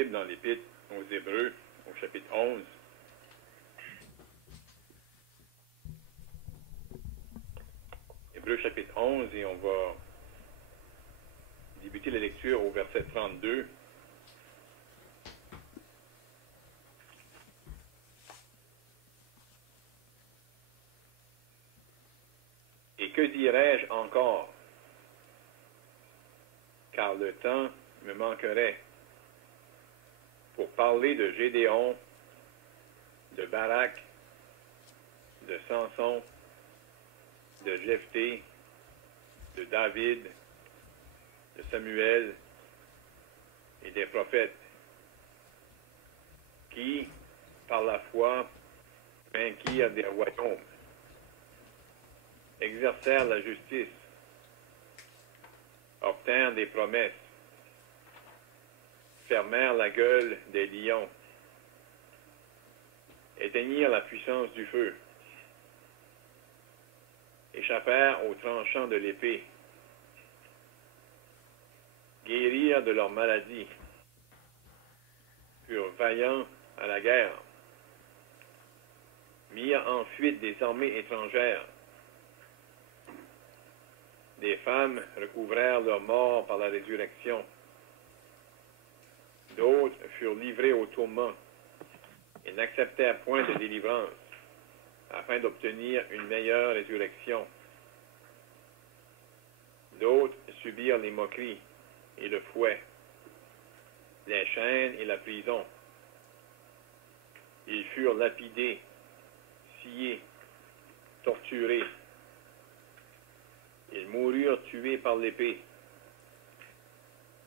Bible dans l'Épître aux Hébreux, au chapitre 11. Hébreux chapitre 11, et on va débuter la lecture au verset 32. Et que dirais-je encore? Car le temps me manquerait pour parler de Gédéon, de Barak, de Samson, de Jephthé, de David, de Samuel et des prophètes, qui, par la foi, vainquirent des royaumes, exercèrent la justice, obtinrent des promesses, fermèrent la gueule des lions, éteignirent la puissance du feu, échappèrent aux tranchants de l'épée, guérirent de leurs maladies, furent vaillants à la guerre, mirent en fuite des armées étrangères. Des femmes recouvrèrent leur mort par la résurrection. D'autres furent livrés au tourment et n'acceptèrent point de délivrance, afin d'obtenir une meilleure résurrection. D'autres subirent les moqueries et le fouet, les chaînes et la prison. Ils furent lapidés, sciés, torturés. Ils moururent tués par l'épée.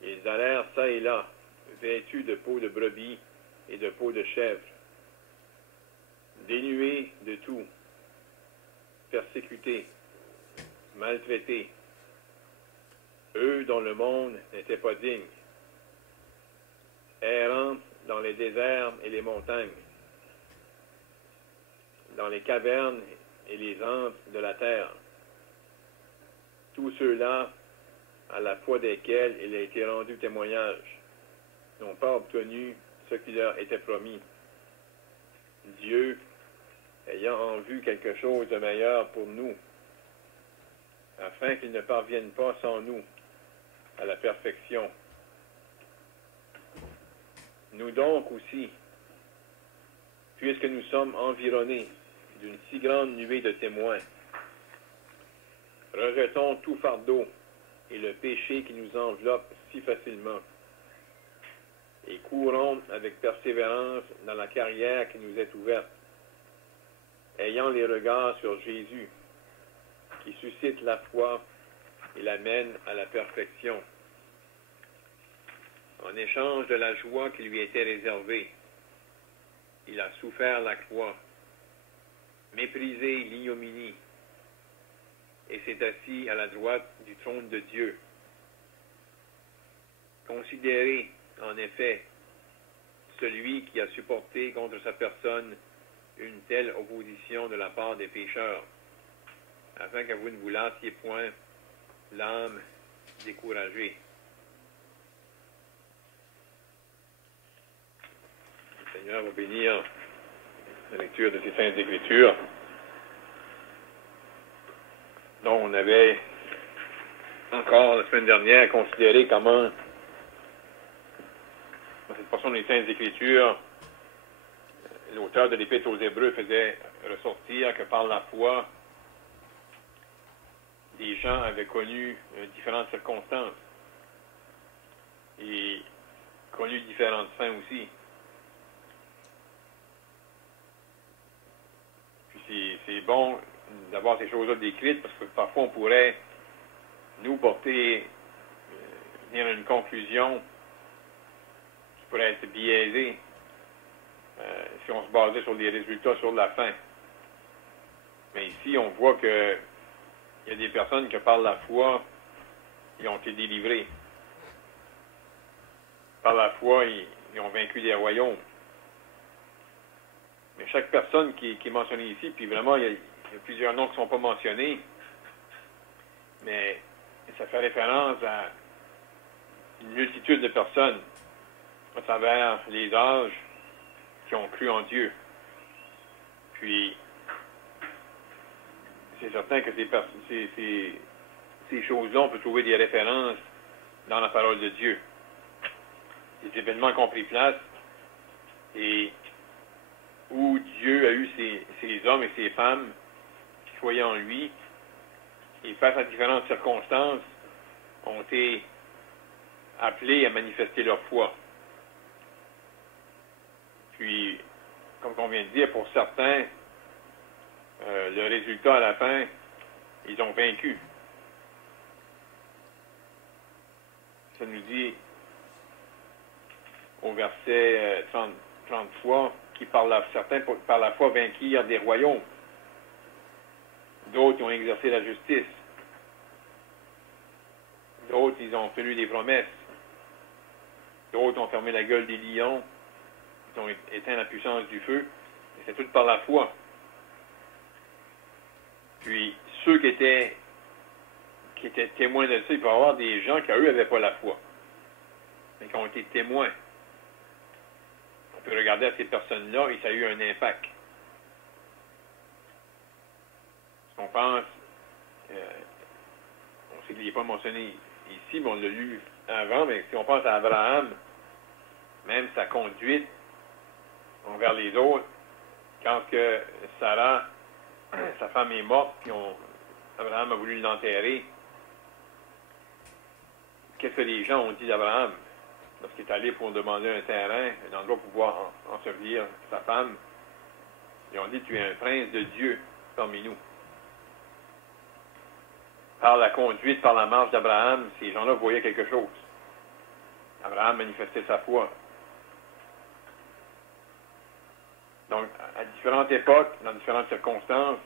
Ils allèrent çà et là, vêtus de peau de brebis et de peau de chèvre, dénués de tout, persécutés, maltraités, eux dont le monde n'était pas digne, errant dans les déserts et les montagnes, dans les cavernes et les antres de la terre. Tous ceux-là, à la foi desquels il a été rendu témoignage, n'ont pas obtenu ce qui leur était promis. Dieu, ayant en vue quelque chose de meilleur pour nous, afin qu'ils ne parviennent pas sans nous à la perfection. Nous donc aussi, puisque nous sommes environnés d'une si grande nuée de témoins, rejetons tout fardeau et le péché qui nous enveloppe si facilement, et courons avec persévérance dans la carrière qui nous est ouverte, ayant les regards sur Jésus, qui suscite la foi et l'amène à la perfection. En échange de la joie qui lui était réservée, il a souffert la croix, méprisé l'ignominie, et s'est assis à la droite du trône de Dieu. Considérez, en effet, celui qui a supporté contre sa personne une telle opposition de la part des pécheurs, afin que vous ne vous lassiez point l'âme découragée. Le Seigneur va bénir la lecture de ces saintes Écritures, dont on avait encore la semaine dernière considéré comment, dans cette portion des saintes Écritures, l'auteur de l'Épître aux Hébreux faisait ressortir que par la foi, des gens avaient connu différentes circonstances et connu différentes fins aussi. Puis c'est bon d'avoir ces choses-là décrites, parce que parfois on pourrait nous porter, venir à une conclusion qui pourrait être biaisée si on se basait sur les résultats sur la fin. Mais ici, on voit que il y a des personnes qui, par la foi, ils ont été délivrés. Par la foi, ils ont vaincu des royaumes. Mais chaque personne qui est mentionnée ici, puis vraiment, il y a plusieurs noms qui ne sont pas mentionnés, mais ça fait référence à une multitude de personnes à travers les âges qui ont cru en Dieu. Puis, c'est certain que ces choses-là, on peut trouver des références dans la parole de Dieu. Des événements qui ont pris place et où Dieu a eu ces hommes et ces femmes qui croyaient en lui et face à différentes circonstances ont été appelés à manifester leur foi. Puis, comme on vient de dire, pour certains, le résultat à la fin, ils ont vaincu. Ça nous dit au verset 33 qui certains par la foi vainquirent des royaumes. D'autres ont exercé la justice. D'autres, ils ont tenu des promesses. D'autres ont fermé la gueule des lions. Ils ont éteint la puissance du feu. Et c'est tout par la foi. Puis, ceux qui étaient témoins de ça, il peut y avoir des gens qui, eux, n'avaient pas la foi, mais qui ont été témoins. On peut regarder à ces personnes-là et ça a eu un impact. On pense, on sait qu'il n'est pas mentionné ici, mais on l'a lu avant, mais si on pense à Abraham, même sa conduite envers les autres, quand que Sarah, sa femme est morte, puis Abraham a voulu l'enterrer, qu'est-ce que les gens ont dit d'Abraham lorsqu'il est allé pour demander un terrain, un endroit pour pouvoir ensevelir sa femme? Ils ont dit, tu es un prince de Dieu parmi nous. Par la conduite, par la marche d'Abraham, ces gens-là voyaient quelque chose. Abraham manifestait sa foi. Donc, à différentes époques, dans différentes circonstances,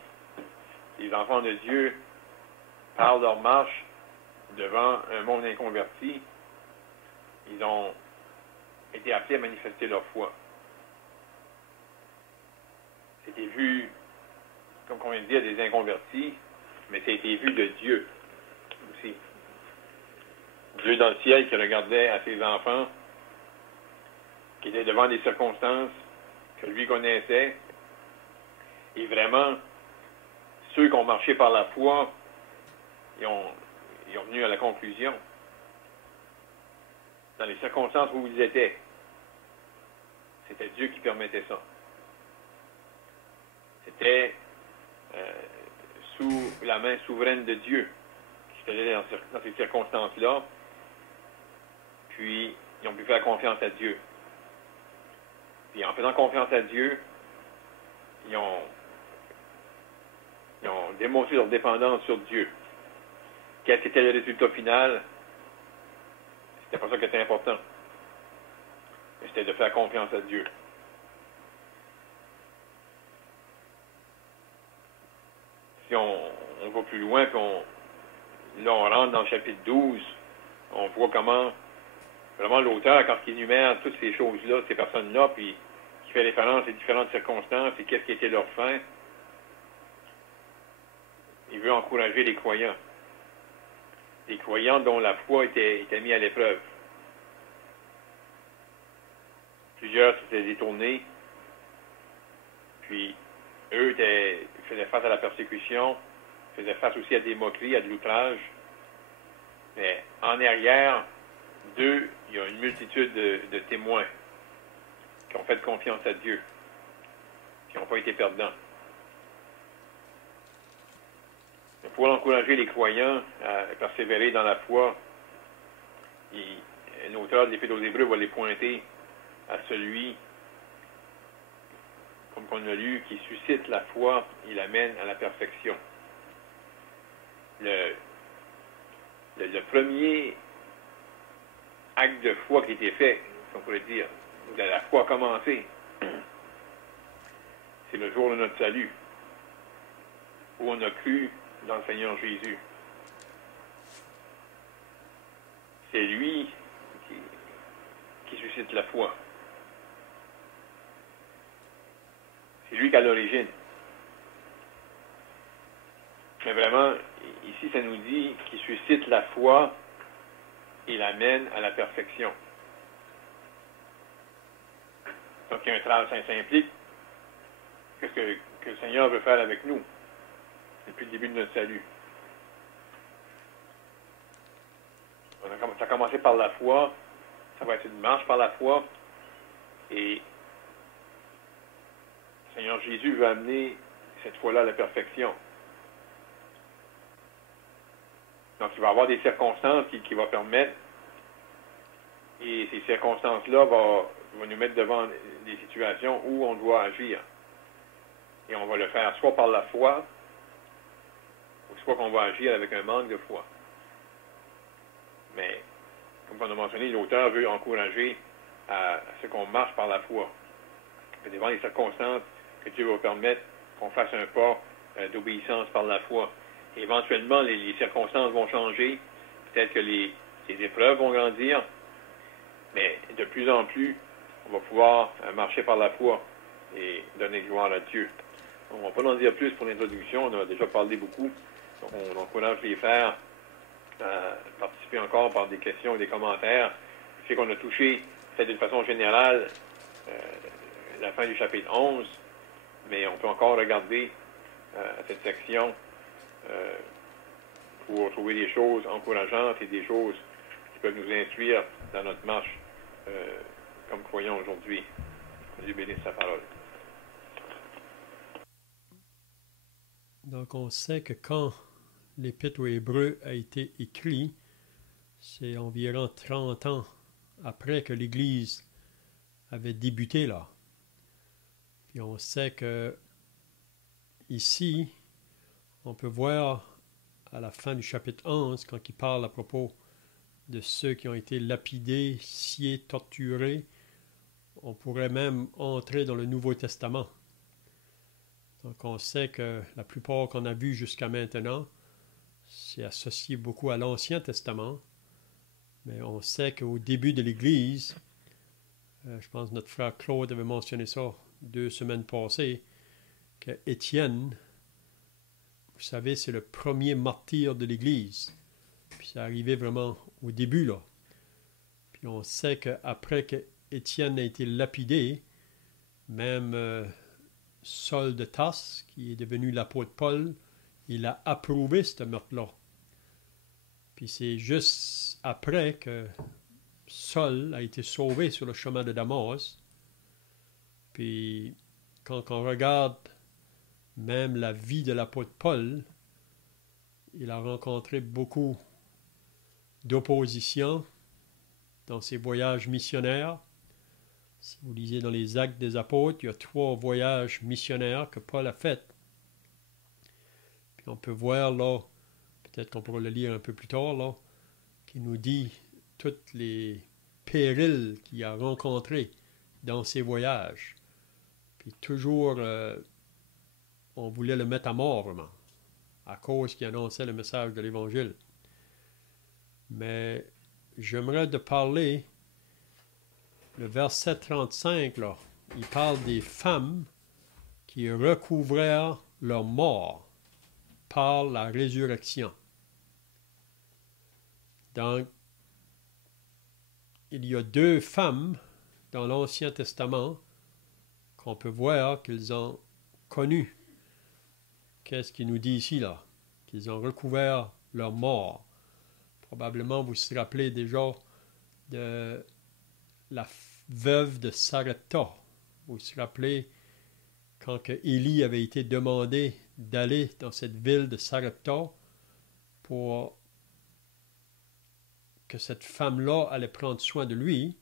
les enfants de Dieu parlent leur marche devant un monde inconverti. Ils ont été appelés à manifester leur foi. C'était vu, comme on vient de dire, des inconvertis, mais ça a été vu de Dieu aussi. Dieu dans le ciel qui regardait à ses enfants, qui étaient devant des circonstances que lui connaissait, et vraiment, ceux qui ont marché par la foi, ils ont venu à la conclusion, dans les circonstances où ils étaient, c'était Dieu qui permettait ça. C'était sous la main souveraine de Dieu qui se faisait dans ces circonstances-là, puis ils ont pu faire confiance à Dieu. Puis en faisant confiance à Dieu, ils ont démontré leur dépendance sur Dieu. Quel était le résultat final? C'était pas ça qui était important. Mais c'était de faire confiance à Dieu. Si on va plus loin, puis là on rentre dans le chapitre 12, on voit comment vraiment l'auteur, quand il énumère toutes ces choses-là, ces personnes-là, puis qui fait référence à différentes circonstances et qu'est-ce qui était leur fin, il veut encourager les croyants. Les croyants dont la foi était mise à l'épreuve. Plusieurs s'étaient détournés, puis eux faisaient face à la persécution, faisaient face aussi à des moqueries, à de l'outrage. Mais en arrière d'eux, il y a une multitude de témoins qui ont fait confiance à Dieu, qui n'ont pas été perdants. Pour encourager les croyants à persévérer dans la foi, l'auteur de l'Épître aux Hébreux va les pointer à celui, comme on a lu, qui suscite la foi et l'amène à la perfection. Le premier acte de foi qui était fait, on pourrait dire, où la foi a commencé, c'est le jour de notre salut, où on a cru dans le Seigneur Jésus. C'est lui qui suscite la foi. C'est lui qui a l'origine. Mais vraiment, ici, ça nous dit qu'il suscite la foi et l'amène à la perfection. Donc, il y a un travail, ça implique qu'est-ce que le Seigneur veut faire avec nous depuis le début de notre salut. Ça a commencé par la foi, ça va être une marche par la foi, et le Seigneur Jésus veut amener cette foi-là à la perfection. Donc, il va y avoir des circonstances qui vont permettre, et ces circonstances-là vont nous mettre devant des situations où on doit agir. Et on va le faire soit par la foi, ou soit qu'on va agir avec un manque de foi. Mais, comme on a mentionné, l'auteur veut encourager à ce qu'on marche par la foi. Et devant les circonstances que Dieu va permettre qu'on fasse un pas d'obéissance par la foi. Et éventuellement, les circonstances vont changer. Peut-être que les épreuves vont grandir. Mais de plus en plus, on va pouvoir marcher par la foi et donner gloire à Dieu. On ne va pas en dire plus pour l'introduction. On a déjà parlé beaucoup. Donc, on encourage les frères participer encore par des questions et des commentaires. Je sais qu'on a touché, peut-être d'une façon générale, la fin du chapitre 11, mais on peut encore regarder cette section pour trouver des choses encourageantes et des choses qui peuvent nous instruire dans notre marche comme croyants aujourd'hui. Dieu bénisse sa parole. Donc on sait que quand l'Épître aux Hébreux a été écrit, c'est environ 30 ans après que l'Église avait débuté là. Puis on sait que ici, on peut voir à la fin du chapitre 11, quand il parle à propos de ceux qui ont été lapidés, sciés, torturés, on pourrait même entrer dans le Nouveau Testament. Donc on sait que la plupart qu'on a vu jusqu'à maintenant, c'est associé beaucoup à l'Ancien Testament, mais on sait qu'au début de l'Église, je pense que notre frère Claude avait mentionné ça 2 semaines passées, que Étienne, vous savez, c'est le premier martyr de l'Église. Puis c'est arrivé vraiment au début, là. Puis on sait qu'après qu'Étienne a été lapidé, même Saul de Tarse, qui est devenu l'apôtre Paul, il a approuvé ce meurtre-là. Puis c'est juste après que Saul a été sauvé sur le chemin de Damas. Puis quand on regarde même la vie de l'apôtre Paul, il a rencontré beaucoup d'opposition dans ses voyages missionnaires. Si vous lisez dans les Actes des Apôtres, il y a 3 voyages missionnaires que Paul a faits. Puis on peut voir là, peut-être qu'on pourra le lire un peu plus tard, là, qui nous dit toutes les périls qu'il a rencontrés dans ses voyages. Puis toujours, on voulait le mettre à mort, vraiment, à cause qu'il annonçait le message de l'Évangile. Mais j'aimerais de parler, le verset 35, là, il parle des femmes qui recouvrèrent leur mort par la résurrection. Donc, il y a 2 femmes dans l'Ancien Testament qu'on peut voir qu'ils ont connu. Qu'est-ce qu'il nous dit ici, là? Qu'ils ont recouvert leur mort. Probablement, vous vous rappelez déjà de la veuve de Sarepta. Vous vous rappelez quand que Élie avait été demandé d'aller dans cette ville de Sarepta pour que cette femme-là allait prendre soin de lui.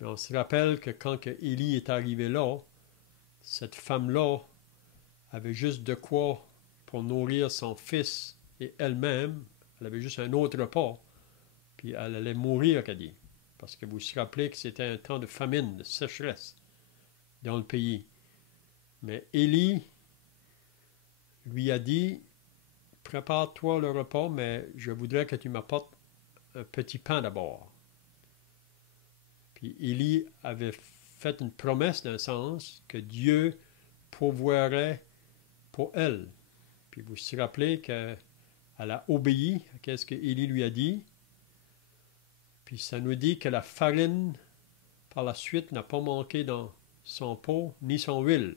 Mais on se rappelle que quand que Élie est arrivé là, cette femme-là avait juste de quoi pour nourrir son fils et elle-même. Elle avait juste un autre repas. Puis elle allait mourir, qu'a dit. Parce que vous vous rappelez que c'était un temps de famine, de sécheresse dans le pays. Mais Élie lui a dit, prépare-toi le repas, mais je voudrais que tu m'apportes un petit pain d'abord. Puis Élie avait fait une promesse d'un sens que Dieu pourvoirait pour elle. Puis vous vous rappelez qu'elle a obéi à ce que Élie lui a dit. Puis ça nous dit que la farine, par la suite, n'a pas manqué dans son pot ni son huile.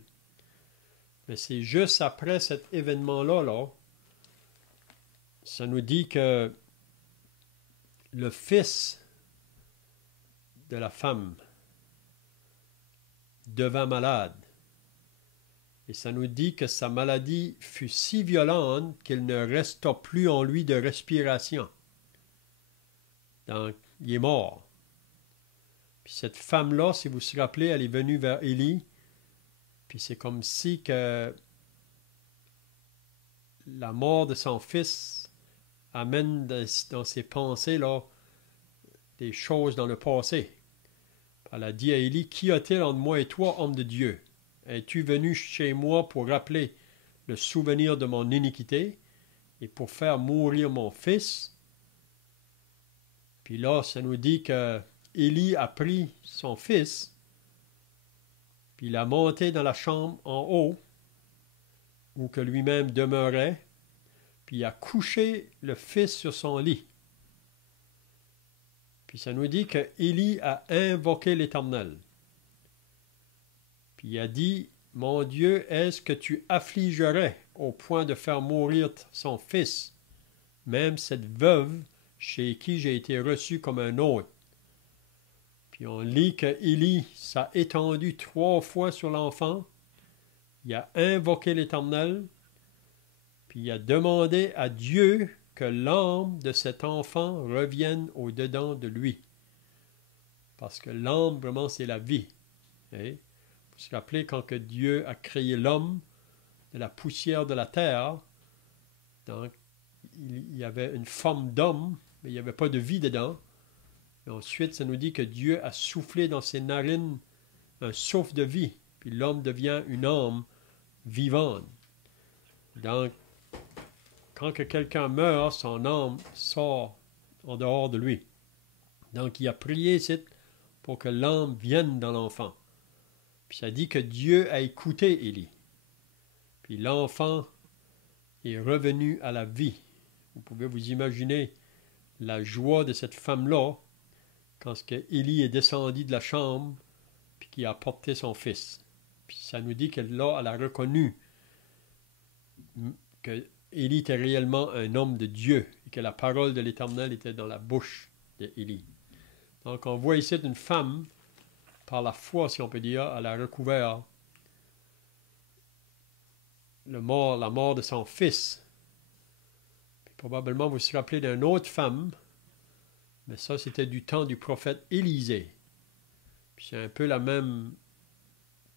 Mais c'est juste après cet événement-là, là, ça nous dit que le fils de la femme devint malade. Et ça nous dit que sa maladie fut si violente qu'il ne resta plus en lui de respiration. Donc, il est mort. Puis cette femme-là, si vous vous rappelez, elle est venue vers Élie. Puis c'est comme si que la mort de son fils amène dans ses pensées là, des choses dans le passé. Elle a dit à Élie, « Qu'y a-t-il entre moi et toi, homme de Dieu? Es-tu venu chez moi pour rappeler le souvenir de mon iniquité et pour faire mourir mon fils? » Puis là, ça nous dit que Élie a pris son fils, puis il a monté dans la chambre en haut, où que lui-même demeurait, puis il a couché le fils sur son lit. Puis ça nous dit que Élie a invoqué l'Éternel. Puis il a dit, « Mon Dieu, est-ce que tu affligerais au point de faire mourir son fils, même cette veuve chez qui j'ai été reçu comme un hôte? » Puis on lit que Élie s'est étendu 3 fois sur l'enfant, il a invoqué l'Éternel, puis il a demandé à Dieu que l'âme de cet enfant revienne au-dedans de lui. Parce que l'âme, vraiment, c'est la vie. Hein? Vous vous rappelez quand que Dieu a créé l'homme de la poussière de la terre, donc il y avait une forme d'homme, mais il n'y avait pas de vie dedans. Et ensuite, ça nous dit que Dieu a soufflé dans ses narines un souffle de vie, puis l'homme devient une âme vivante. Donc, quand que quelqu'un meurt, son âme sort en dehors de lui. Donc, il a prié ici pour que l'âme vienne dans l'enfant. Puis ça dit que Dieu a écouté Élie. Puis l'enfant est revenu à la vie. Vous pouvez vous imaginer la joie de cette femme-là quand Élie est descendu de la chambre puis qu'il a apporté son fils. Puis ça nous dit qu'elle a reconnu que Élie était réellement un homme de Dieu et que la parole de l'Éternel était dans la bouche d'Élie. Donc on voit ici une femme, par la foi, si on peut dire, elle a recouvert la mort de son fils. Puis probablement vous vous rappelez d'une autre femme, mais ça c'était du temps du prophète Élisée. Puis c'est un peu la même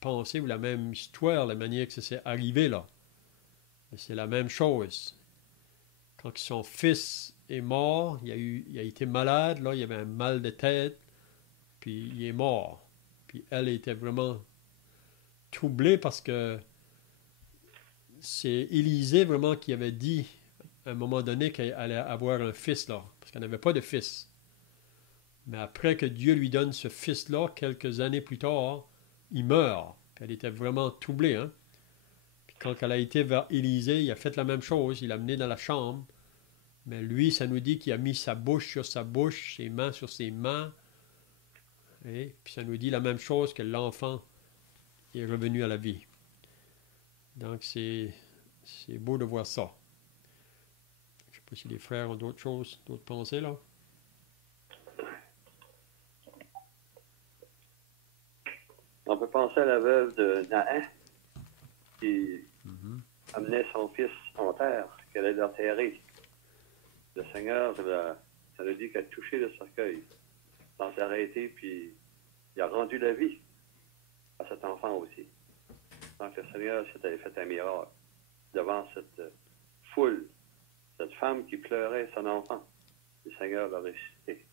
pensée ou la même histoire, la manière que ça s'est arrivé là. Mais c'est la même chose. Quand son fils est mort, il a été malade, là, il avait un mal de tête, puis il est mort. Puis elle était vraiment troublée parce que c'est Élisée vraiment qui avait dit à un moment donné qu'elle allait avoir un fils là, parce qu'elle n'avait pas de fils. Mais après que Dieu lui donne ce fils-là, quelques années plus tard, il meurt. Puis elle était vraiment troublée. Hein? Puis quand elle a été vers Élisée, il a fait la même chose, il l'a amené dans la chambre. Mais lui, ça nous dit qu'il a mis sa bouche sur sa bouche, ses mains sur ses mains. Et puis ça nous dit la même chose que l'enfant est revenu à la vie. Donc c'est beau de voir ça. Je ne sais pas si les frères ont d'autres choses, d'autres pensées là. On peut penser à la veuve de Nahan qui amenait son fils en terre, qu'elle allait l'enterrer. Le Seigneur, ça lui dit qu'elle a touché le cercueil, sans s'arrêter, puis il a rendu la vie à cet enfant aussi. Donc le Seigneur s'était fait un miracle devant cette foule, cette femme qui pleurait son enfant. Le Seigneur l'a ressuscité.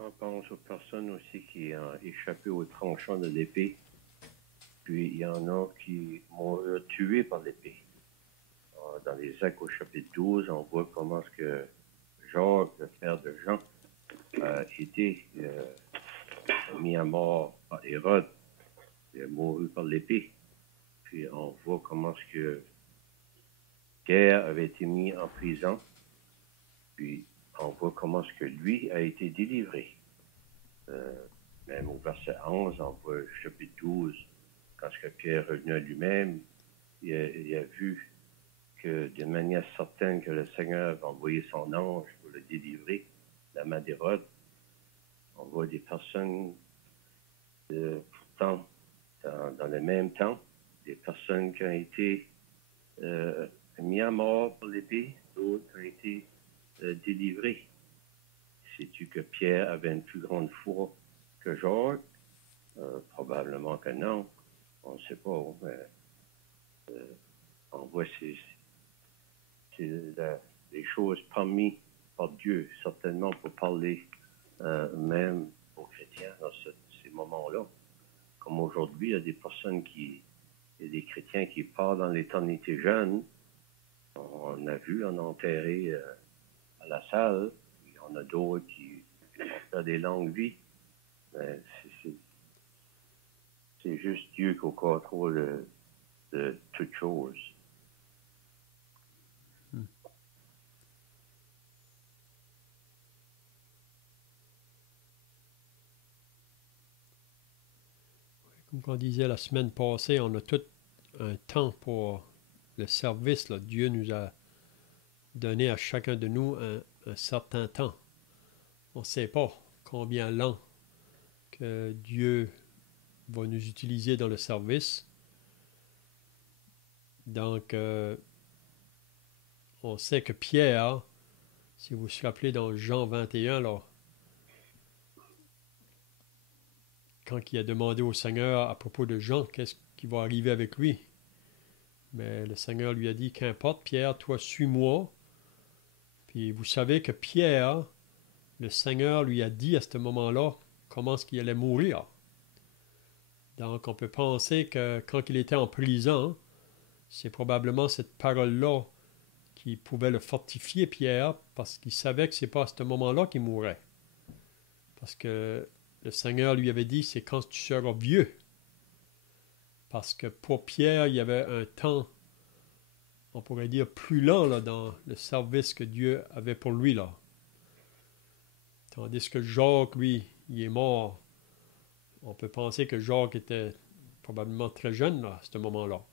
On pense aux personnes aussi qui ont échappé au tranchant de l'épée. Puis il y en a qui m'ont tué par l'épée. Dans les Actes au chapitre 12, on voit comment est-ce que Jacques, le père de Jean, a été mis à mort par Hérode. Il est mouru par l'épée. Puis on voit comment est-ce que Pierre avait été mis en prison, puis on voit comment est-ce que lui a été délivré. Même au verset 11, on voit chapitre 12, quand ce que Pierre est revenu à lui-même, il a vu que de manière certaine que le Seigneur va envoyer son ange pour le délivrer de la main d'Hérode. On voit des personnes, pourtant, dans le même temps, des personnes qui ont été mis à mort pour l'épée, d'autres ont été délivrées. Sais-tu que Pierre avait une plus grande foi que Jacques? Probablement que non. On ne sait pas. Mais, on voit les choses promises par Dieu, certainement pour parler même aux chrétiens dans ces moments-là. Comme aujourd'hui, il y a des personnes il y a des chrétiens qui partent dans l'éternité jeune. On a vu, on a enterré à la salle. Il y en a d'autres qui vont faire des longues vies. Mais c'est juste Dieu qui a au contrôle de toutes choses. Comme on disait la semaine passée, on a tout un temps pour le service. Là. Dieu nous a donné à chacun de nous un certain temps. On ne sait pas combien lent que Dieu va nous utiliser dans le service. Donc, on sait que Pierre, si vous vous rappelez dans Jean 21, là, quand il a demandé au Seigneur à propos de Jean, qu'est-ce qui va arriver avec lui? Mais le Seigneur lui a dit, qu'importe, Pierre, toi, suis-moi. Puis vous savez que Pierre, le Seigneur lui a dit à ce moment-là comment est-ce qu'il allait mourir. Donc, on peut penser que quand il était en prison, c'est probablement cette parole-là qui pouvait le fortifier, Pierre, parce qu'il savait que ce n'est pas à ce moment-là qu'il mourrait. Parce que le Seigneur lui avait dit, c'est quand tu seras vieux. Parce que pour Pierre, il y avait un temps, on pourrait dire, plus lent là, dans le service que Dieu avait pour lui. Là. Tandis que Jacques, lui, il est mort. On peut penser que Jacques était probablement très jeune là, à ce moment-là.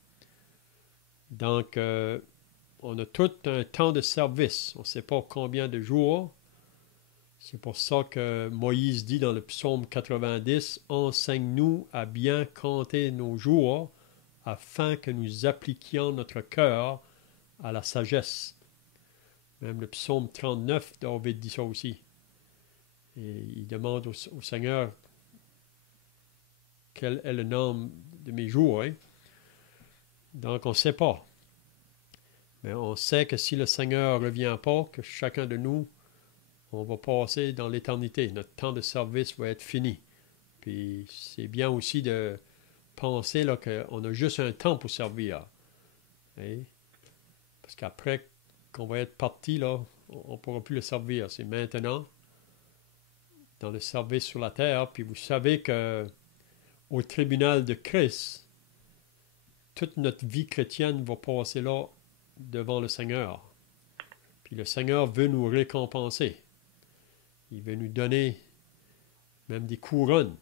Donc, on a tout un temps de service. On ne sait pas combien de jours. C'est pour ça que Moïse dit dans le psaume 90, « Enseigne-nous à bien compter nos jours, afin que nous appliquions notre cœur à la sagesse. » Même le psaume 39, David dit ça aussi. Et il demande au Seigneur, quel est le nombre de mes jours. Hein? Donc, on ne sait pas. Mais on sait que si le Seigneur ne revient pas, que chacun de nous, on va passer dans l'éternité. Notre temps de service va être fini. Puis c'est bien aussi de penser là, qu'on a juste un temps pour servir. Hein? Parce qu'après qu'on va être parti, là, on ne pourra plus le servir. C'est maintenant, dans le service sur la terre. Puis vous savez qu'au tribunal de Christ, toute notre vie chrétienne va passer là devant le Seigneur. Puis le Seigneur veut nous récompenser. Il veut nous donner même des couronnes.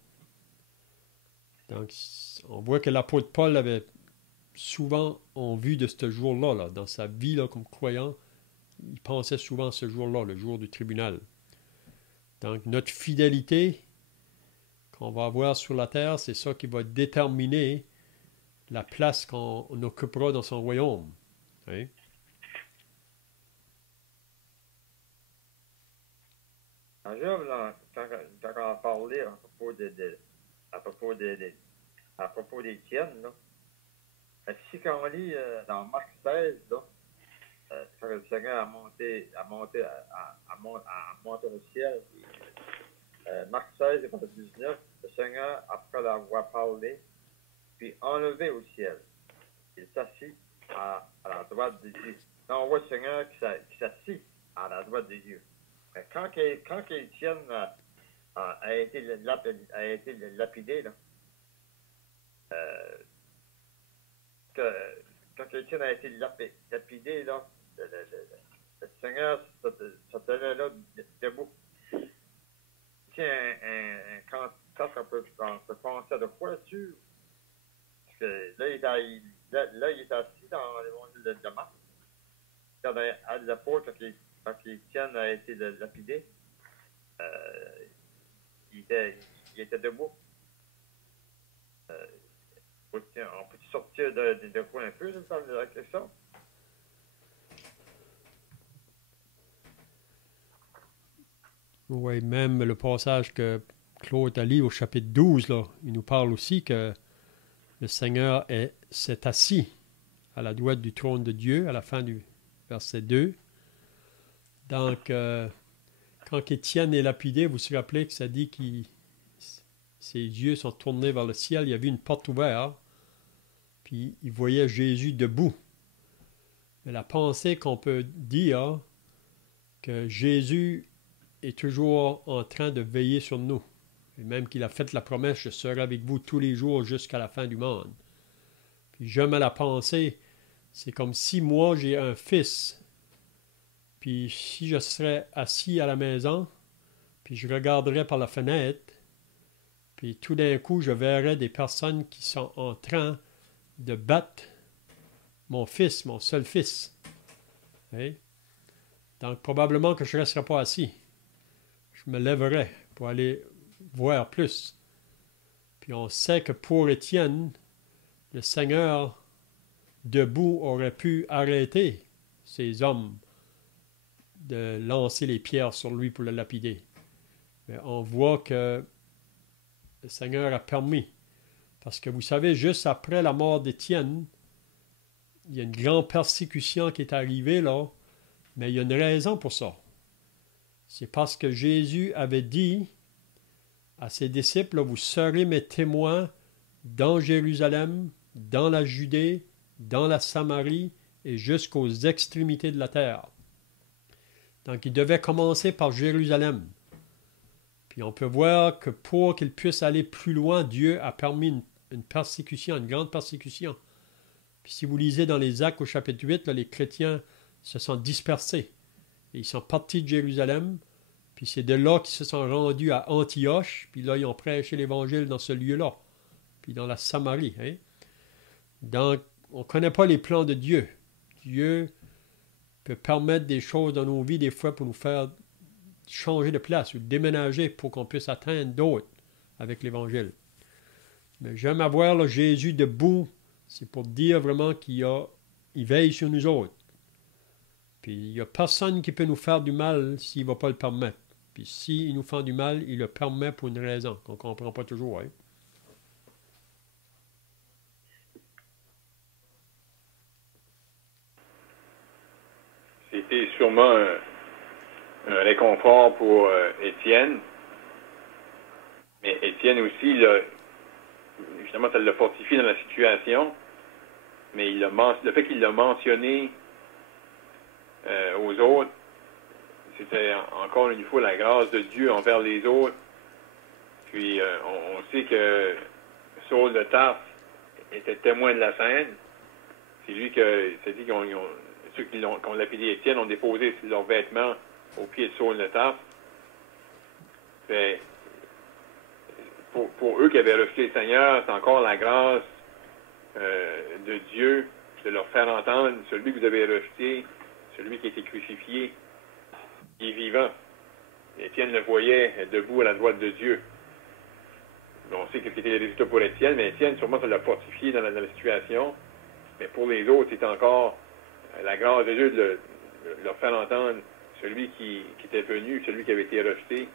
Donc, on voit que l'apôtre Paul avait souvent en vue de ce jour-là, là, dans sa vie là, comme croyant, il pensait souvent à ce jour-là, le jour du tribunal. Donc, notre fidélité qu'on va avoir sur la terre, c'est ça qui va déterminer la place qu'on occupera dans son royaume. Hein? En Job, là, quand on a parlé à propos des tiennes, là, si quand on lit dans Marc 16, là, quand le Seigneur a monté au ciel, Marc 16, verset 19, le Seigneur, après l'avoir parlé, puis enlevé au ciel, il s'assit à la droite de Dieu. Là, on voit le Seigneur qui s'assit à la droite de Dieu. Mais quand Étienne a été lapidé, là, quand Étienne a été lapidé, là, le Seigneur se tenait là debout. C'est un cantateur qu'on peut penser de quoi dessus? Parce que là, il est assis dans l'évangile de Marc. À l'apôtre, quand Étienne a été lapidé, il était debout. On peut sortir de quoi un peu de la question? Oui, même le passage que Claude a lu au chapitre 12, là, il nous parle aussi que le Seigneur s'est assis à la droite du trône de Dieu, à la fin du verset 2. Donc, quand Étienne est lapidé, vous vous rappelez que ça dit que ses yeux sont tournés vers le ciel, il a vu une porte ouverte, puis il voyait Jésus debout. Mais la pensée qu'on peut dire que Jésus est toujours en train de veiller sur nous. Et même qu'il a fait la promesse, je serai avec vous tous les jours jusqu'à la fin du monde. Puis j'aime la pensée, c'est comme si moi j'ai un fils, puis si je serais assis à la maison, puis je regarderais par la fenêtre, puis tout d'un coup je verrais des personnes qui sont en train de battre mon fils, mon seul fils. Okay? Donc probablement que je ne resterais pas assis. Je me lèverais pour aller voir plus. Puis on sait que pour Étienne, le Seigneur debout aurait pu arrêter ces hommes de lancer les pierres sur lui pour le lapider. Mais on voit que le Seigneur a permis. Parce que vous savez, juste après la mort d'Étienne, il y a une grande persécution qui est arrivée là, mais il y a une raison pour ça. C'est parce que Jésus avait dit à ses disciples, vous serez mes témoins dans Jérusalem, dans la Judée, dans la Samarie et jusqu'aux extrémités de la terre. Donc il devait commencer par Jérusalem. Puis on peut voir que pour qu'il puisse aller plus loin, Dieu a permis une persécution, une grande persécution. Puis si vous lisez dans les Actes au chapitre 8, là, les chrétiens se sont dispersés. Et ils sont partis de Jérusalem, puis c'est de là qu'ils se sont rendus à Antioche, puis là ils ont prêché l'Évangile dans ce lieu-là, puis dans la Samarie. Hein? Donc, on ne connaît pas les plans de Dieu. Dieu peut permettre des choses dans nos vies des fois pour nous faire changer de place ou déménager pour qu'on puisse atteindre d'autres avec l'Évangile. Mais j'aime avoir là, Jésus debout, c'est pour dire vraiment qu'il veille sur nous autres. Puis il n'y a personne qui peut nous faire du mal s'il ne va pas le permettre. Puis s'il nous fait du mal, il le permet pour une raison qu'on ne comprend pas toujours. Hein? C'était sûrement un réconfort pour Étienne. Mais Étienne aussi, justement, ça l'a fortifié dans la situation. Mais le fait qu'il l'a mentionné aux autres, c'était encore une fois la grâce de Dieu envers les autres. Puis on sait que Saul de Tarse était témoin de la scène. C'est lui c'est dit ceux qui ont lapidé Étienne ont déposé leurs vêtements au pied de Saul de Tarse. Pour eux qui avaient rejeté le Seigneur, c'est encore la grâce de Dieu de leur faire entendre celui que vous avez rejeté, celui qui a été crucifié, qui est vivant. Étienne le voyait debout à la droite de Dieu. On sait que c'était les résultats pour Étienne, mais Étienne, sûrement, ça l'a fortifié dans la situation. Mais pour les autres, c'est encore la grâce de Dieu de leur faire entendre celui qui était venu, celui qui avait été rejeté,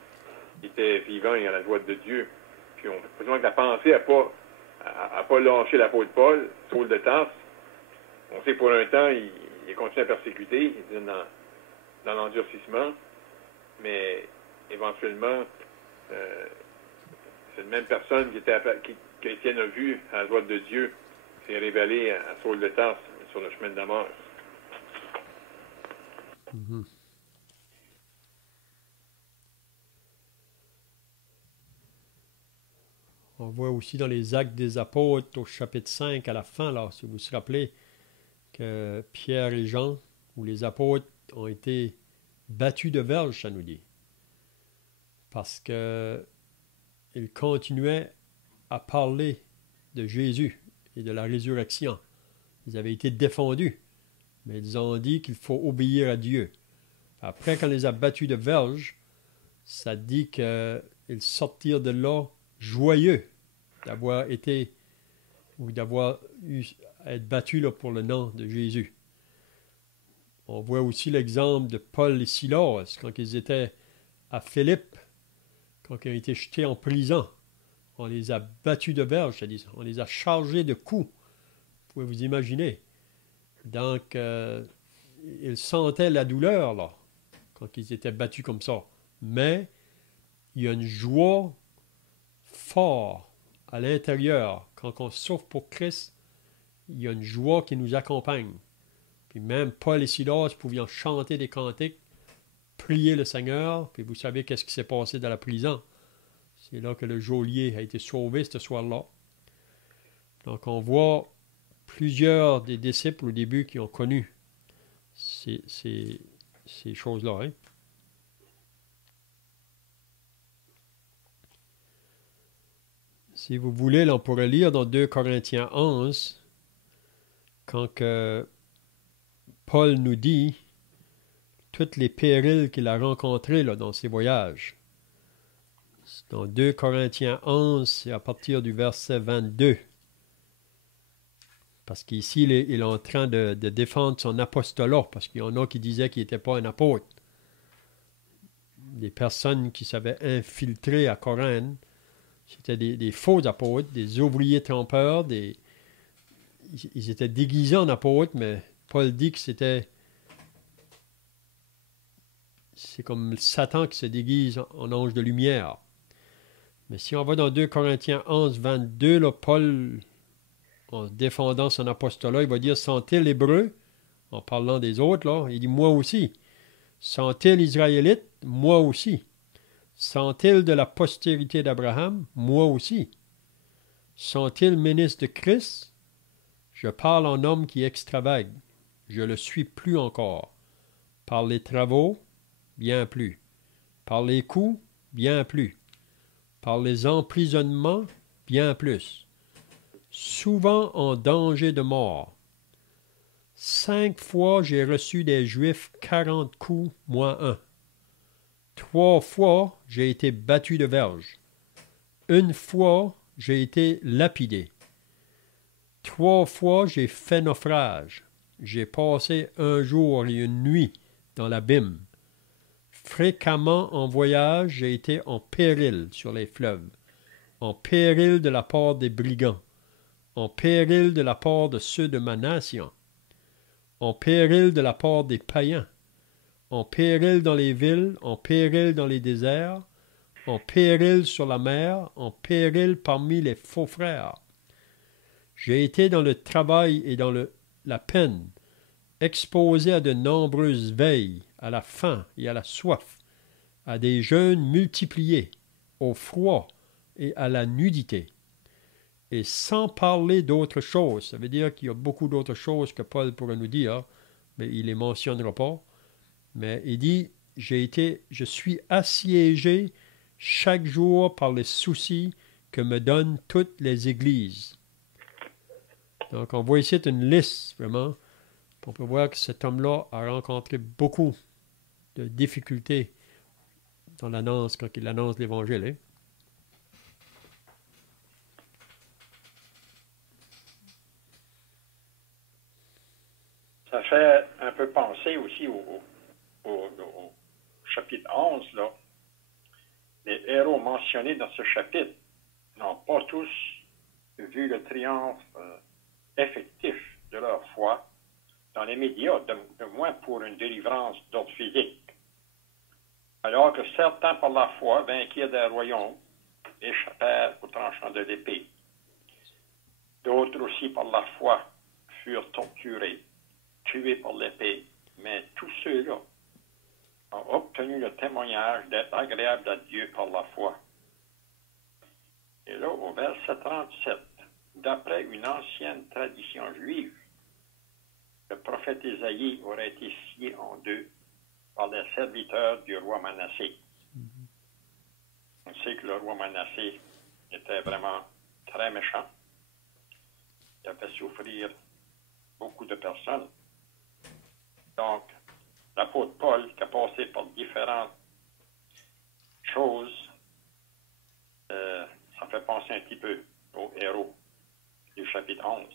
qui était vivant et à la droite de Dieu. Puis on peut besoin que la pensée n'a pas lâché l'apôtre Paul, Saul de Tarse. On sait que pour un temps, il continue à persécuter, il est dans l'endurcissement, mais éventuellement, c'est une même personne qu'Étienne a vue à la droite de Dieu s'est révélée à Saul de Tarse sur le chemin de Damas. Mm-hmm. On voit aussi dans les Actes des Apôtres, au chapitre 5, à la fin, là, si vous vous rappelez, que Pierre et Jean, ou les apôtres, ont été battus de verge, ça nous dit. Parce qu'ils continuaient à parler de Jésus et de la résurrection. Ils avaient été défendus, mais ils ont dit qu'il faut obéir à Dieu. Après, quand on les a battus de verge, ça dit qu'ils sortirent de là joyeux d'avoir été ou d'avoir eu à être battus là, pour le nom de Jésus. On voit aussi l'exemple de Paul et Silas quand ils étaient à Philippe, quand ils ont été jetés en prison. On les a battus de verge, c'est-à-dire on les a chargés de coups. Vous pouvez vous imaginer. Donc, ils sentaient la douleur là, quand ils étaient battus comme ça. Mais il y a une joie forte à l'intérieur. Quand on souffre pour Christ, il y a une joie qui nous accompagne. Puis même Paul et Silas pouvaient chanter des cantiques, prier le Seigneur, puis vous savez qu'est-ce qui s'est passé dans la prison. C'est là que le geôlier a été sauvé ce soir-là. Donc on voit plusieurs des disciples au début qui ont connu ces choses-là. Hein? Si vous voulez, là, on pourrait lire dans 2 Corinthiens 11, quand que Paul nous dit toutes les périls qu'il a rencontrés là, dans ses voyages. Dans 2 Corinthiens 11, c'est à partir du verset 22. Parce qu'ici, il est en train de défendre son apostolat, parce qu'il y en a qui disaient qu'il n'était pas un apôtre. Des personnes qui s'avaient infiltré à Corinthe, c'était des faux apôtres, des ouvriers trompeurs, ils étaient déguisés en apôtres, mais Paul dit que c'est comme Satan qui se déguise en ange de lumière. Mais si on va dans 2 Corinthiens 11, 22, là, Paul, en défendant son apostolat, il va dire « Sont-ils hébreux ?» En parlant des autres, là, il dit « Moi aussi. » « Sont-ils israélites? Moi aussi. » « Sont-ils de la postérité d'Abraham? Moi aussi. » « Sont-ils ministres de Christ? Je parle en homme qui extravague. Je le suis plus encore. Par les travaux, bien plus. Par les coups, bien plus. Par les emprisonnements, bien plus. Souvent en danger de mort. 5 fois j'ai reçu des Juifs 40 coups, moi un. 3 fois j'ai été battu de verge. 1 fois j'ai été lapidé. 3 fois j'ai fait naufrage. J'ai passé 1 jour et 1 nuit dans l'abîme. Fréquemment en voyage, j'ai été en péril sur les fleuves, en péril de la part des brigands, en péril de la part de ceux de ma nation, en péril de la part des païens, en péril dans les villes, en péril dans les déserts, en péril sur la mer, en péril parmi les faux frères. J'ai été dans le travail et dans la peine, exposé à de nombreuses veilles, à la faim et à la soif, à des jeûnes multipliés, au froid et à la nudité. Et sans parler d'autres choses, ça veut dire qu'il y a beaucoup d'autres choses que Paul pourrait nous dire, mais il ne les mentionnera pas. Mais il dit, je suis assiégé chaque jour par les soucis que me donnent toutes les églises. Donc, on voit ici une liste, vraiment. On peut voir que cet homme-là a rencontré beaucoup de difficultés dans l'annonce, quand il annonce l'Évangile. Hein? Ça fait un peu penser aussi au chapitre 11, là. Les héros mentionnés dans ce chapitre n'ont pas tous vu le triomphe effectif de leur foi dans les médias, de moins pour une délivrance d'ordre physique. Alors que certains, par la foi, vainquirent des royaumes, échappèrent au tranchant de l'épée. D'autres aussi, par la foi, furent torturés, tués par l'épée, mais tous ceux-là ont obtenu le témoignage d'être agréables à Dieu par la foi. Et là, au verset 37, d'après une ancienne tradition juive, le prophète Ésaïe aurait été scié en deux par les serviteurs du roi Manassé. On sait que le roi Manassé était vraiment très méchant. Il a fait souffrir beaucoup de personnes. Donc, l'apôtre Paul, qui a passé par différentes choses, ça fait penser un petit peu au héros du chapitre 11.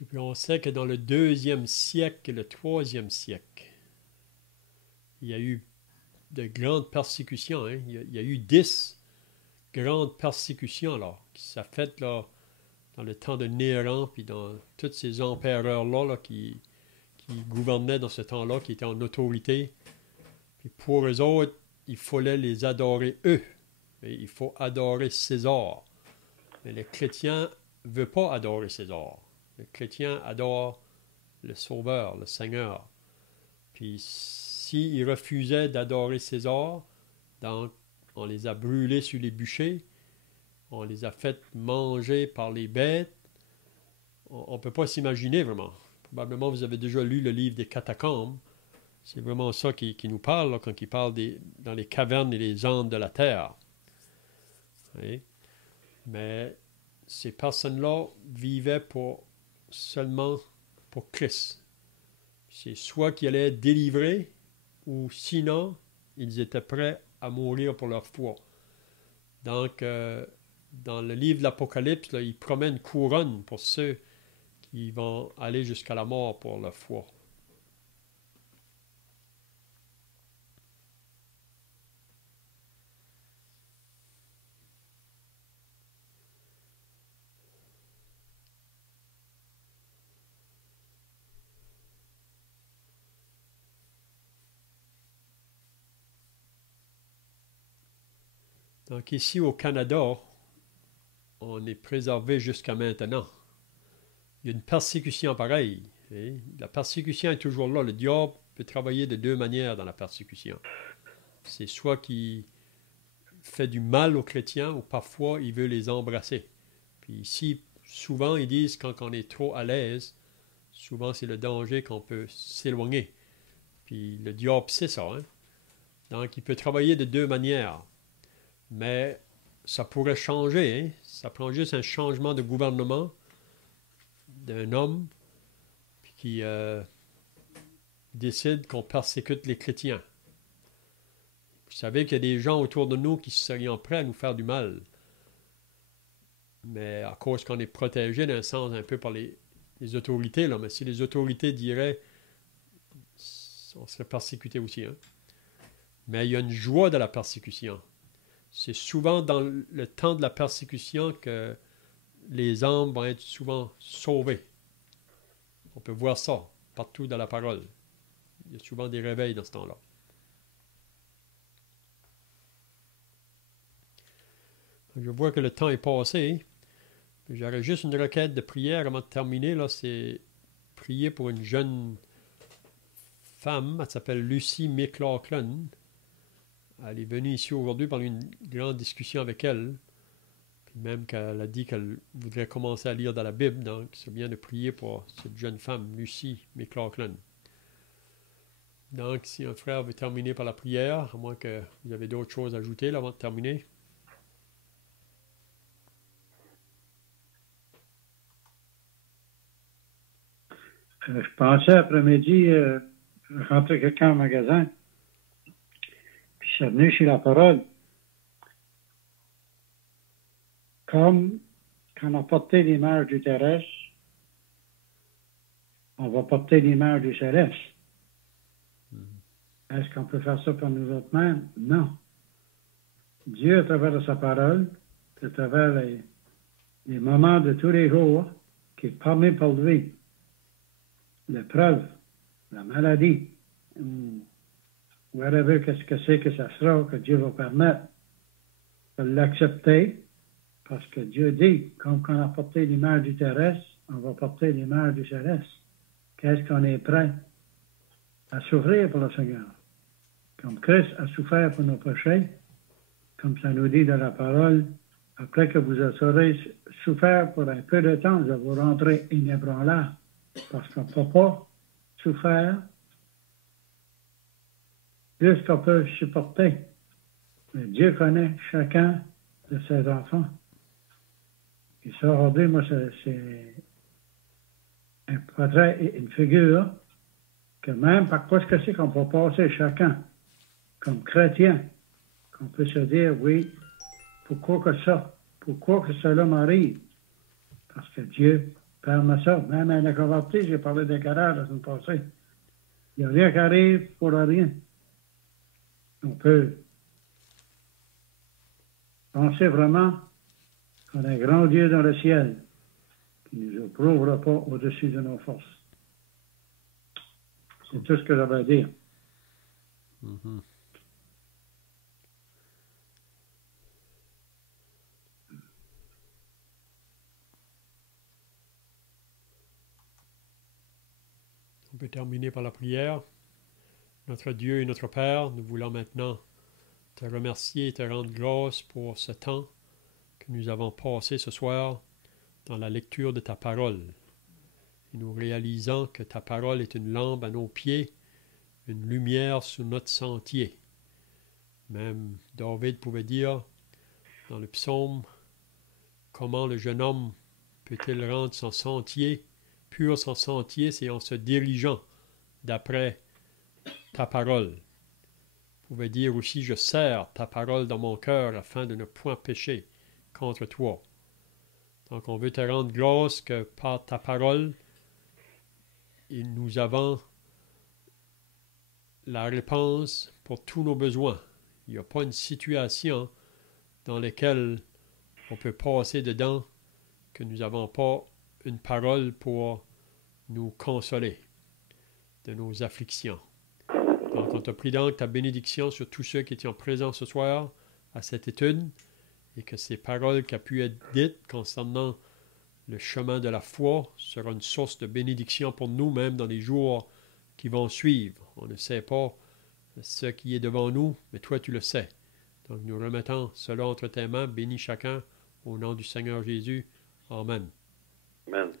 Et puis on sait que dans le 2e siècle et le 3e siècle, il y a eu de grandes persécutions. Hein? Il y a eu 10 grandes persécutions là, qui s'est fait là, dans le temps de Néron, puis dans tous ces empereurs-là qui gouvernaient dans ce temps-là, qui étaient en autorité. Puis pour eux autres, il fallait les adorer eux. Et il faut adorer César. Mais les chrétiens ne veulent pas adorer César. Les chrétiens adorent le Sauveur, le Seigneur. Puis s'ils refusaient d'adorer César, donc on les a brûlés sur les bûchers, on les a fait manger par les bêtes. On ne peut pas s'imaginer vraiment. Probablement vous avez déjà lu le livre des Catacombes. C'est vraiment ça qui nous parle là, quand il parle dans les cavernes et les andes de la terre. Oui. Mais ces personnes-là vivaient seulement pour Christ. C'est soit qu'ils allaient être délivrés, ou sinon, ils étaient prêts à mourir pour leur foi. Donc, dans le livre de l'Apocalypse, là, il promet une couronne pour ceux qui vont aller jusqu'à la mort pour leur foi. Donc ici au Canada, on est préservé jusqu'à maintenant. Il y a une persécution pareille. Hein? La persécution est toujours là. Le diable peut travailler de deux manières dans la persécution. C'est soit qu'il fait du mal aux chrétiens, ou parfois il veut les embrasser. Puis ici, souvent ils disent quand on est trop à l'aise, souvent c'est le danger qu'on peut s'éloigner. Puis le diable sait ça. Hein? Donc il peut travailler de deux manières. Mais ça pourrait changer. Hein? Ça prend juste un changement de gouvernement d'un homme qui décide qu'on persécute les chrétiens. Vous savez qu'il y a des gens autour de nous qui seraient prêts à nous faire du mal. Mais à cause qu'on est protégé d'un sens un peu par les autorités, là. Mais si les autorités diraient, on serait persécuté aussi. Hein? Mais il y a une joie de la persécution. C'est souvent dans le temps de la persécution que les âmes vont être souvent sauvées. On peut voir ça partout dans la parole. Il y a souvent des réveils dans ce temps-là. Je vois que le temps est passé. J'aurais juste une requête de prière avant de terminer. Là, c'est prier pour une jeune femme. Elle s'appelle Lucy McLaughlin. Elle est venue ici aujourd'hui pour une grande discussion avec elle. Puis même qu'elle a dit qu'elle voudrait commencer à lire dans la Bible. Donc, c'est bien de prier pour cette jeune femme, Lucy McLaughlin. Donc, si un frère veut terminer par la prière, à moins que vous avez d'autres choses à ajouter là, avant de terminer. Je pensais après-midi rentrer quelqu'un au magasin. Puis je suis venu chez la parole. Comme quand on portait l'image du terrestre, on va porter l'image du céleste. Est-ce qu'on peut faire ça pour nous autres mêmes? Non. Dieu, à travers de sa parole, à travers les moments de tous les jours, qui est parlé par lui, l'épreuve, la maladie, whatever, qu'est-ce que c'est que ça sera, que Dieu va permettre de l'accepter, parce que Dieu dit, comme on a porté l'image du terrestre, on va porter l'image du céleste. Qu'est-ce qu'on est prêt à souffrir pour le Seigneur? comme Christ a souffert pour nos péchés, comme ça nous dit dans la parole, après que vous aurez souffert pour un peu de temps, vous vous rentrez inébranlable, parce qu'on ne peut pas souffrir plus qu'on peut supporter. Mais Dieu connaît chacun de ses enfants. Et ça, aujourd'hui, moi, c'est un portrait et une figure que même par quoi ce que c'est qu'on peut passer chacun, comme chrétien, qu'on peut se dire, oui, pourquoi que cela m'arrive? Parce que Dieu permet ça. Même à la convertie, j'ai parlé des garage la semaine passée. Il n'y a rien qui arrive pour rien. On peut penser vraiment qu'on a un grand Dieu dans le ciel qui ne nous approuvera pas au-dessus de nos forces. C'est tout ce que j'avais à dire. Mhm. On peut terminer par la prière. Notre Dieu et notre Père, nous voulons maintenant te remercier et te rendre grâce pour ce temps que nous avons passé ce soir dans la lecture de ta parole. Et nous réalisons que ta parole est une lampe à nos pieds, une lumière sur notre sentier. Même David pouvait dire dans le psaume, comment le jeune homme peut-il rendre son sentier pur, son sentier, c'est en se dirigeant d'après ta parole. Vous pouvez dire aussi, je serre ta parole dans mon cœur afin de ne point pécher contre toi. Donc on veut te rendre grâce que par ta parole, nous avons la réponse pour tous nos besoins. Il n'y a pas une situation dans laquelle on peut passer dedans que nous n'avons pas une parole pour nous consoler de nos afflictions. Donc, on te prie donc ta bénédiction sur tous ceux qui étaient présents ce soir à cette étude et que ces paroles qui ont pu être dites concernant le chemin de la foi sera une source de bénédiction pour nous-mêmes dans les jours qui vont suivre. On ne sait pas ce qui est devant nous, mais toi tu le sais. Donc, nous remettons cela entre tes mains. Bénis chacun au nom du Seigneur Jésus. Amen. Amen.